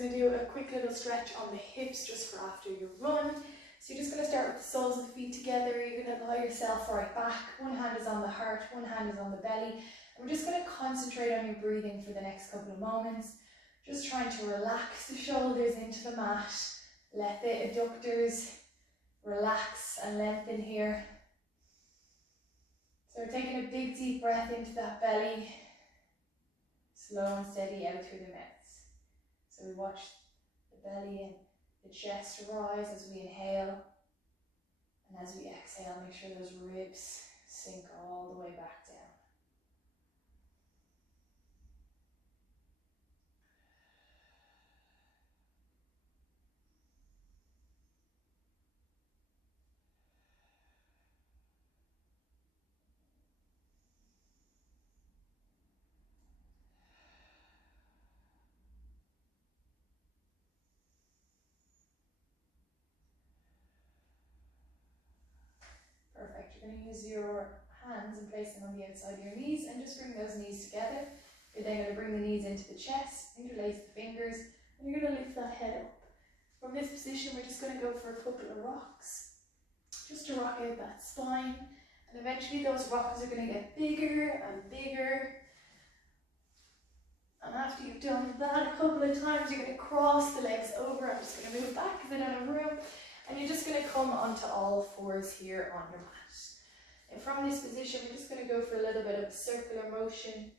going to do a quick little stretch on the hips just for after your run. So you're just going to start with the soles of the feet together. You're going to lie yourself right back. One hand is on the heart, one hand is on the belly. And we're just going to concentrate on your breathing for the next couple of moments. Just trying to relax the shoulders into the mat. Let the adductors relax and lengthen here. So we're taking a big deep breath into that belly. Slow and steady out through the mouth. So we watch the belly and the chest rise as we inhale. And as we exhale, make sure those ribs sink all the way back down. Perfect. You're going to use your hands and place them on the outside of your knees and just bring those knees together. You're then going to bring the knees into the chest, interlace the fingers, and you're going to lift that head up. From this position, we're just going to go for a couple of rocks, just to rock out that spine. And eventually those rocks are going to get bigger and bigger. And after you've done that a couple of times, you're going to cross the legs over. I'm just going to move back because I don't have room. And you're just going to come onto all fours here on your mat. And from this position, we're just going to go for a little bit of a circular motion,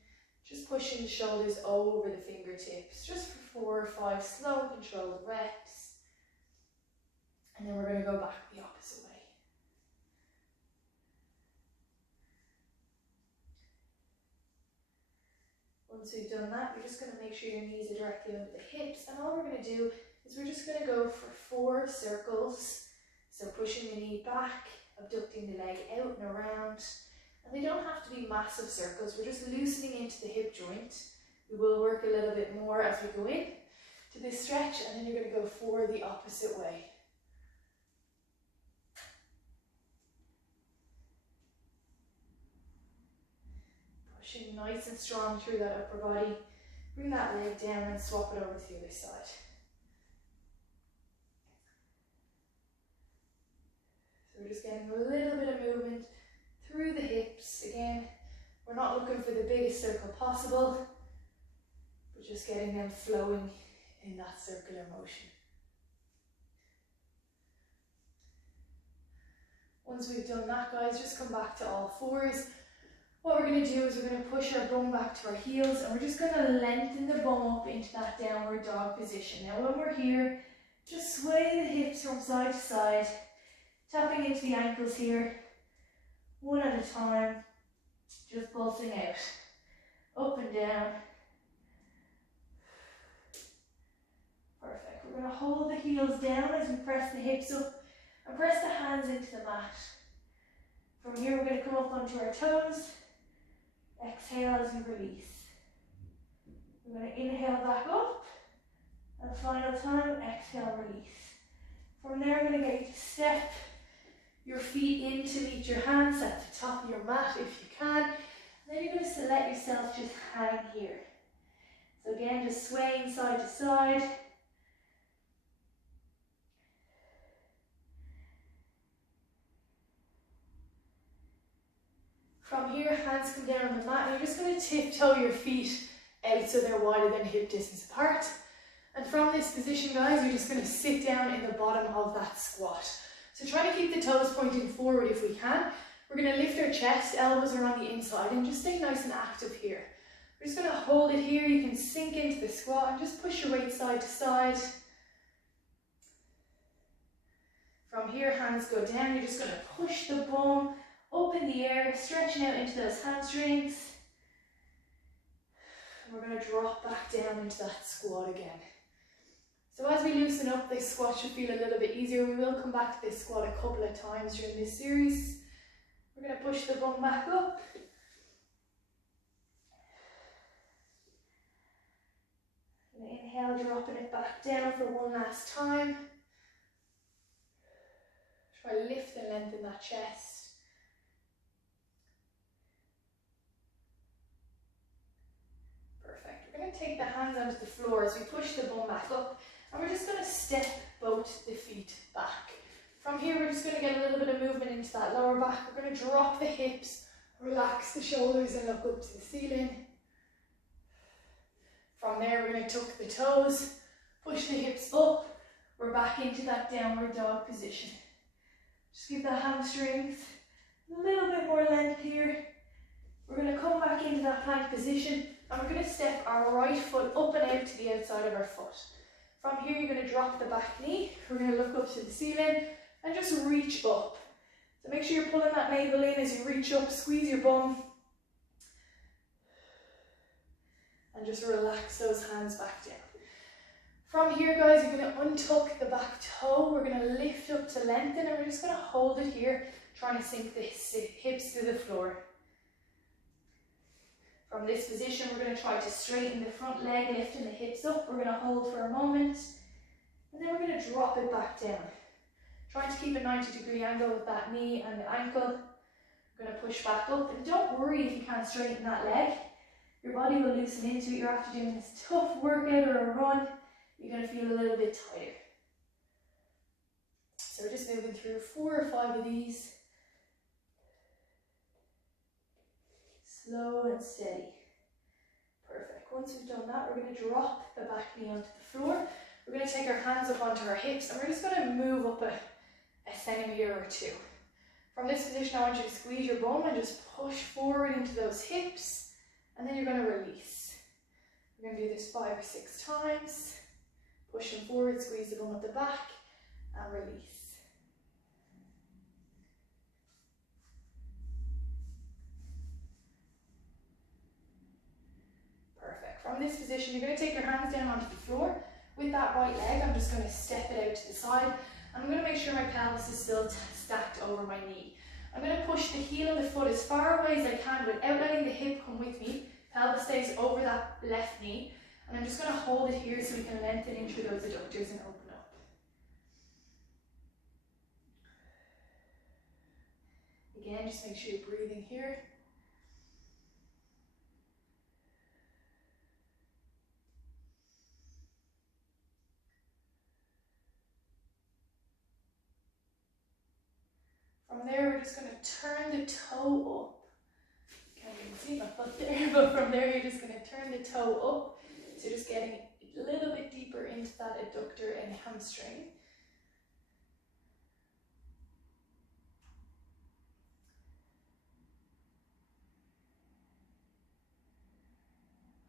just pushing the shoulders over the fingertips, just for 4 or 5 slow, controlled reps. And then we're going to go back the opposite way. Once we've done that, you're just going to make sure your knees are directly under the hips. And all we're going to do is we're just going to go for 4 circles. So pushing the knee back, abducting the leg out and around. And they don't have to be massive circles. We're just loosening into the hip joint. We will work a little bit more as we go in to this stretch, and then you're going to go 4 the opposite way. Pushing nice and strong through that upper body. Bring that leg down and swap it over to the other side. So we're just getting a little bit of movement through the hips. Again, we're not looking for the biggest circle possible, but just getting them flowing in that circular motion. Once we've done that, guys, just come back to all fours. What we're going to do is we're going to push our bum back to our heels, and we're just going to lengthen the bum up into that downward dog position. Now when we're here, just sway the hips from side to side, tapping into the ankles here, one at a time, just pulsing out, up and down. Perfect. We're going to hold the heels down as we press the hips up and press the hands into the mat. From here, we're going to come up onto our toes. Exhale as we release. We're going to inhale back up, and final time, exhale, release. From there, I'm going to get you to step your feet in to meet your hands at the top of your mat if you can. And then you're going to let yourself just hang here. So again, just swaying side to side. From here, hands come down on the mat, and you're just going to tiptoe your feet out so they're wider than hip distance apart. And from this position, guys, you're just going to sit down in the bottom of that squat. So try to keep the toes pointing forward if we can. We're going to lift our chest, elbows are on the inside, and just stay nice and active here. We're just going to hold it here. You can sink into the squat and just push your weight side to side. From here, hands go down. You're just going to push the bum up in the air, stretching out into those hamstrings. And we're going to drop back down into that squat again. So as we loosen up, this squat should feel a little bit easier. We will come back to this squat a couple of times during this series. We're going to push the bum back up. And inhale, dropping it back down for one last time. Try to lift and lengthen that chest. Perfect. We're going to take the hands onto the floor as we push the bum back up, and we're just going to step both the feet back. From here, we're just going to get a little bit of movement into that lower back. We're going to drop the hips, relax the shoulders, and look up to the ceiling. From there, we're going to tuck the toes, push the hips up. We're back into that downward dog position. Just give the hamstrings a little bit more length here. We're going to come back into that plank position, and we're going to step our right foot up and out to the outside of our foot. From here, you're going to drop the back knee. We're going to look up to the ceiling and just reach up. So make sure you're pulling that navel in as you reach up, squeeze your bum. And just relax those hands back down. From here, guys, you're going to untuck the back toe. We're going to lift up to lengthen, and we're just going to hold it here, trying to sink the hips to the floor. From this position, we're going to try to straighten the front leg, lifting the hips up. We're going to hold for a moment, and then we're going to drop it back down. Trying to keep a 90-degree angle with that knee and the ankle. We're going to push back up, and don't worry if you can't straighten that leg. Your body will loosen into it. You're after doing this tough workout or a run, you're going to feel a little bit tighter. So we're just moving through 4 or 5 of these. Slow and steady. Perfect. Once we've done that, we're going to drop the back knee onto the floor. We're going to take our hands up onto our hips, and we're just going to move up a centimetre or 2. From this position, I want you to squeeze your bum and just push forward into those hips, and then you're going to release. We're going to do this 5 or 6 times. Push them forward, squeeze the bum at the back, and release. Perfect. From this position, you're going to take your hands down onto the floor. With that right leg, I'm just going to step it out to the side. I'm going to make sure my pelvis is still stacked over my knee. I'm going to push the heel of the foot as far away as I can without letting the hip come with me. Pelvis stays over that left knee. And I'm just going to hold it here so we can lengthen in through those adductors and open up. Again, just make sure you're breathing here. From there, we're just going to turn the toe up. Can't even see my foot there, but from there, you're just going to turn the toe up. So you're just getting a little bit deeper into that adductor and hamstring.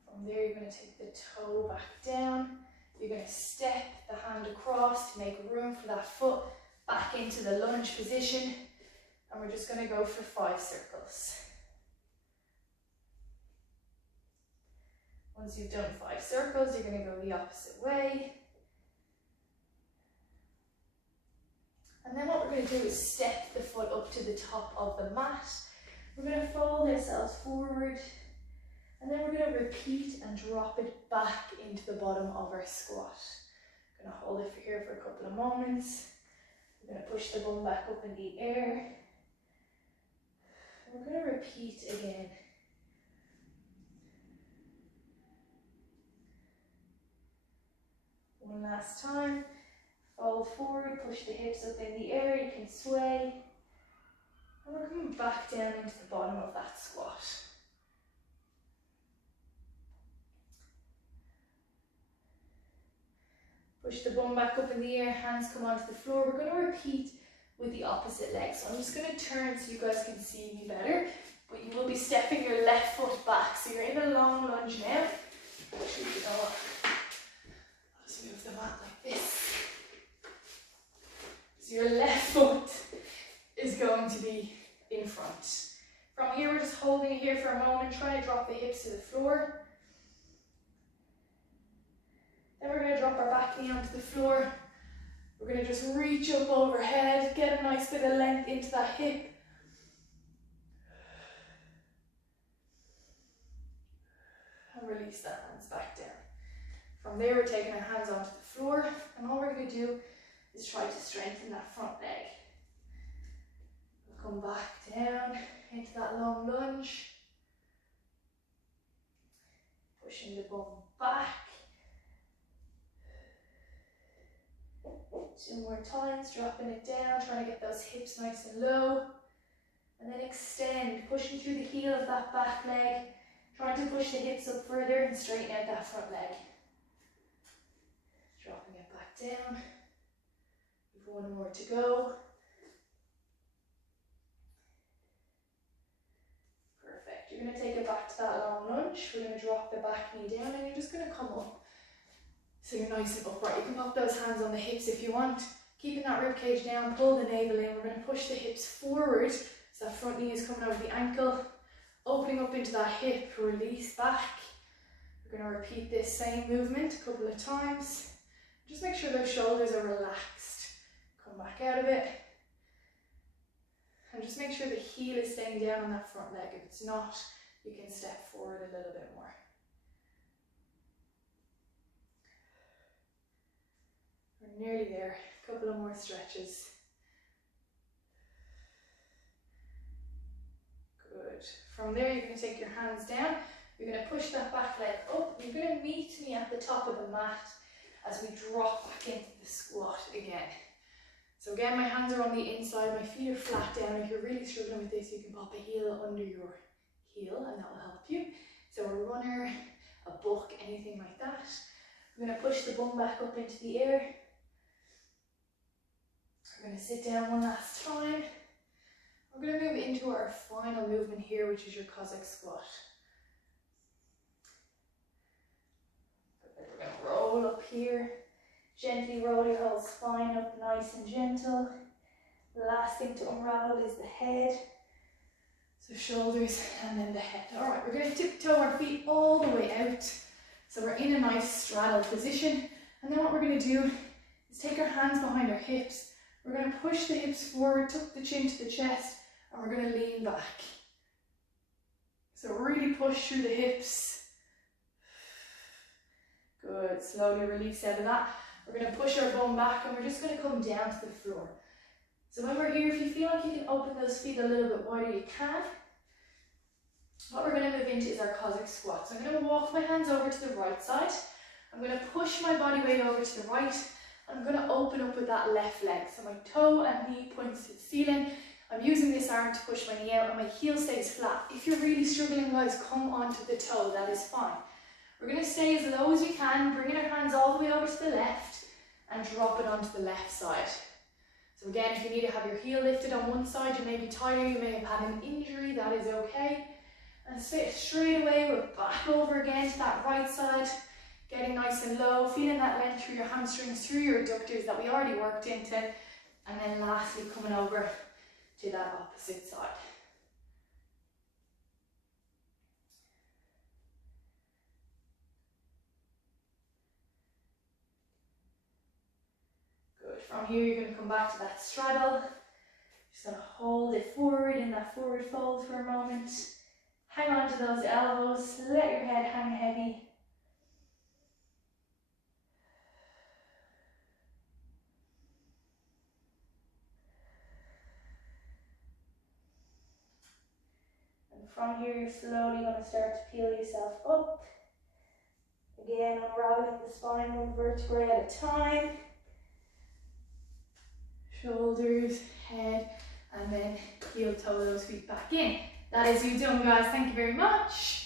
From there, you're going to take the toe back down. You're going to step the hand across to make room for that foot back into the lunge position. And we're just going to go for 5 circles. Once you've done 5 circles, you're going to go the opposite way. And then what we're going to do is step the foot up to the top of the mat. We're going to fold ourselves forward. And then we're going to repeat and drop it back into the bottom of our squat. I'm going to hold it here for a couple of moments. We're going to push the bum back up in the air. We're going to repeat again. One last time. Fold forward, push the hips up in the air, you can sway. And we're coming back down into the bottom of that squat. Push the bum back up in the air, hands come onto the floor. We're going to repeat with the opposite leg. So I'm just going to turn so you guys can see me better. But you will be stepping your left foot back. So you're in a long lunge now. Actually, you know what? I'll just move the mat like this. So your left foot is going to be in front. From here, we're just holding it here for a moment, trying to drop the hips to the floor. Then we're going to drop our back knee onto the floor. We're going to just reach up overhead, get a nice bit of length into that hip. And release the hands back down. From there, we're taking our hands onto the floor, and all we're going to do is try to strengthen that front leg. We'll come back down into that long lunge. Pushing the bum back. 2 more times, dropping it down, trying to get those hips nice and low. And then extend, pushing through the heel of that back leg, trying to push the hips up further and straighten out that front leg. Dropping it back down. We've 1 more to go. Perfect. You're going to take it back to that long lunge. We're going to drop the back knee down and you're just going to come up. So you're nice and upright. You can pop those hands on the hips if you want. Keeping that rib cage down, pull the navel in. We're going to push the hips forward. So that front knee is coming over the ankle. Opening up into that hip, release back. We're going to repeat this same movement a couple of times. Just make sure those shoulders are relaxed. Come back out of it. And just make sure the heel is staying down on that front leg. If it's not, you can step forward a little bit more. We're nearly there. A couple of more stretches. Good. From there, you're going to take your hands down. You're going to push that back leg up. You're going to meet me at the top of the mat as we drop back into the squat again. So again, my hands are on the inside, my feet are flat down. If you're really struggling with this, you can pop a heel under your heel and that will help you. So a runner, a buck, anything like that. I'm going to push the bum back up into the air. We're going to sit down one last time. We're going to move into our final movement here, which is your Cossack squat. We're going to roll up here. Gently roll your whole spine up nice and gentle. The last thing to unravel is the head. So shoulders and then the head. Alright, we're going to tiptoe our feet all the way out. So we're in a nice straddle position. And then what we're going to do is take our hands behind our hips. We're going to push the hips forward, tuck the chin to the chest, and we're going to lean back. So really push through the hips. Good, slowly release out of that. We're going to push our bum back and we're just going to come down to the floor. So when we're here, if you feel like you can open those feet a little bit wider, you can. What we're going to move into is our Cossack squat. So I'm going to walk my hands over to the right side. I'm going to push my body weight over to the right. I'm going to open up with that left leg. So my toe and knee points to the ceiling. I'm using this arm to push my knee out and my heel stays flat. If you're really struggling, guys, come onto the toe. That is fine. We're going to stay as low as we can, bringing our hands all the way over to the left and drop it onto the left side. So again, if you need to have your heel lifted on one side, you may be tired, you may have had an injury, that is okay. And straight away, we're back over again to that right side, getting nice and low, feeling that length through your hamstrings, through your adductors that we already worked into. And then lastly, coming over to that opposite side. From here, you're going to come back to that straddle. Just going to hold it forward in that forward fold for a moment. Hang on to those elbows. Let your head hang heavy. And from here, you're slowly going to start to peel yourself up. Again, unraveling the spine one vertebrae at a time. Shoulders, head, and then heel toe those feet back in. That is you done, guys. Thank you very much.